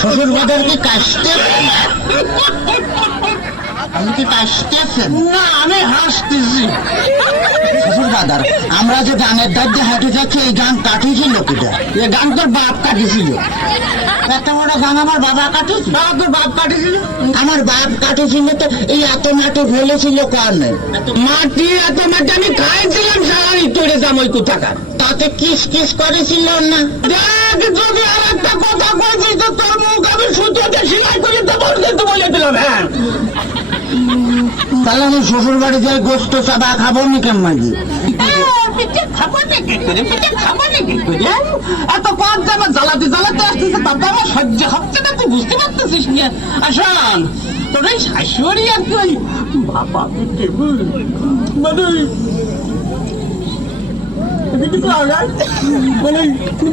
শ্বশুর বাজার কি কাশতে? আমি কি কাশতেছেন? না, আমি হাসতেছি। শ্বশুর বাজার, আমরা যে গানের ধার দিয়ে হাঁটে যাচ্ছি, এই গান কাটিয়েছিল কিটা? এ গান তোর বাপ কাটিয়েছিল। এত বড় গান আমার বাবা কাটিয়েছিল? তোর বাপ কাটিয়েছিল? আমার বাপ কাটিয়েছিল তো এই এত মাটি ফেলেছিল কারণে। মাটি এত মাটি আমি খাইছিলাম সারাই তোরে জামাই কোথাকার। তাতে কিস কিস করেছিল না? দেখ, যদি আর একটা কথা বলছিস তো তোর মুখ আমি সুতোতে সেলাই করে দেবো, কিন্তু বলে দিলাম। হ্যাঁ, তাহলে আমি শ্বশুর বাড়ি যাই গোস্ত চাবা খাবো নি কেমন? পিঠে খাবো না কি করে? পিঠে খাবো না কি করে? এত পথ যে আমার জ্বালাতে জ্বালাতে আসতেছে, তাতে আমার সহ্য হচ্ছে না, তুই বুঝতে পারতেছিস না? আসলাম তোর এই শাশুড়ি আর কি ওই বাবা পিঠে মানে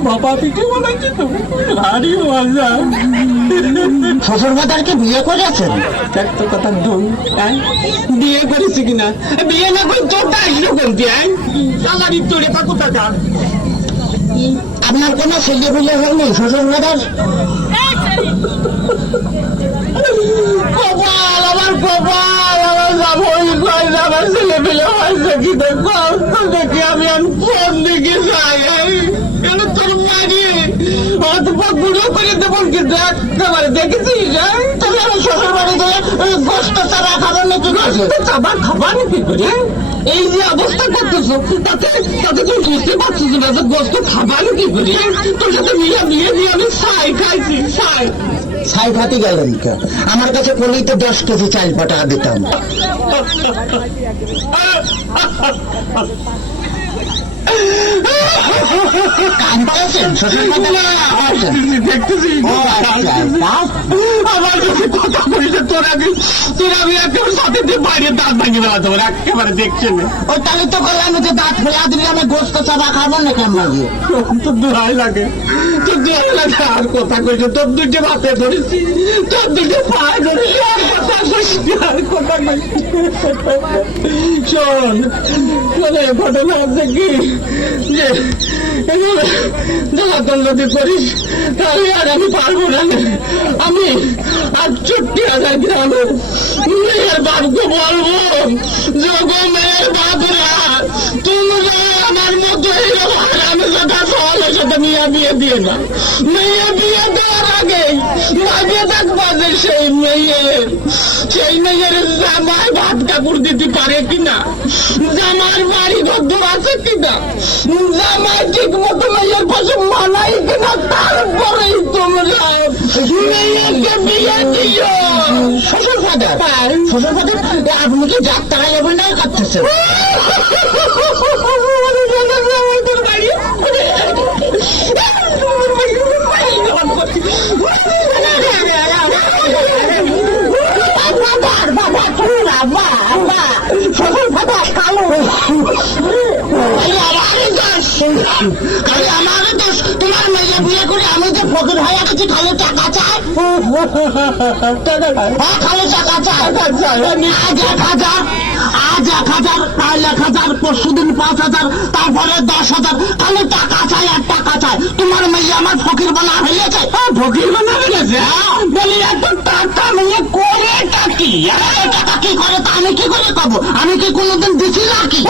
বাবা পিঠে বানাইছে তো ভারী মজা। শ্বশুর বাজারকে বিয়ে করেছেন? একটা কথা দুই, বিয়ে করেছি কিনা? বিয়ে না করে তোরটা আসলো কোনটি? আমার তোরে কাকু টাকা আপনার কোনো ছেলে বিলে হয়নি শ্বশুর বাজার? কপাল, আমার কপাল, আমার জামাই কয় আমার ছেলে পেলে হয়েছে কি দেখি আমি কোন দিকে যাই? কেন তোর মারি অত বুড়ো করে দেবো কিন্তু একেবারে দেখেছিস? তবে আমি শ্বশুর বাড়ি গিয়ে গোস্ত চাবা খাবো নাকি? চাবার খাবার কি করে? এই যে অবস্থা করতেছো, তাতে তাতে তুই বুঝতে পারছিস না যে গোস্ত খাবার কি করে? তোর সাথে মিলে দিয়ে আমি ছাই খাইছি, ছাই। ছাই ভাতি গেলেন কে? আমার কাছে বলেই তো 10 কেজি চাল পাটা দিতাম। কাঁদতেছেন শ্বশুর বাজার? দেখতেছি আমার কাছে কথা বলিস তোর আমি একেবারে সাথে দিয়ে বাইরে দাঁত ভাঙে বেড়াতে পারে, একেবারে দেখছেন। ও তাহলে তো বললাম যে দাঁত ফেলা দিলে আমি গোস্ত চাবা খাবো না কেমন? তোর দোহাই লাগে, তোর দোহাই লাগে। আর কথা কইছে, তোর দুইটা হাতে ধরেছি, তোর দুইটা পায়ে ধরেছি, আর কথা কইছি, আর কথা কইছি। শোন, শোনে ঘটনা হচ্ছে কি যে জ্বালাতন যদি করিস তাহলে আর আমি পারবো না। আমি আর 40,000 গ্রামের মেয়ের বাপকে বলবো, যোগ মেয়ের বাপরা তোমরা আমার মতো এরকম আমি কথা সহলের সাথে মেয়ে বিয়ে দিয়ে না। মেয়ে বিয়ে দেওয়ার আগে ভাবিয়ে দেখবা যে সেই মেয়ের জামাই ভাত কাপড় দিতে পারে কিনা, জামার বাড়ি ঘর আছে কিনা, জামাই ঠিক মতো মেয়ের পাশে মানাই কিনা, তারপরেই তোমরা মেয়েকে বিয়ে দিও। শ্বশুর ফাদার, শ্বশুর ফাদার, আপনি কি যাত্রা যাবেন না কাটতেছেন? শ্বশুর ফাদার কালো আমারও দোষ। তোমার মেয়ে বিয়ে করে আমি যে ফকির হয়ে গেছি, খালি টাকা চাই, খালি টাকা চাই। আজ 1,000, কাল 1,000, পরশুদিন 5,000, তারপরে 10,000, খালি টাকা চাই আর টাকা চাই। তোমার মেয়ে আমার ফকির বানা হয়েছে। ফকির বানা ফেলেছে? বলি এত টাকা মেয়ে করে কি করে? তা আমি কি করে পাবো? আমি কি কোনোদিন দিছি নাকি?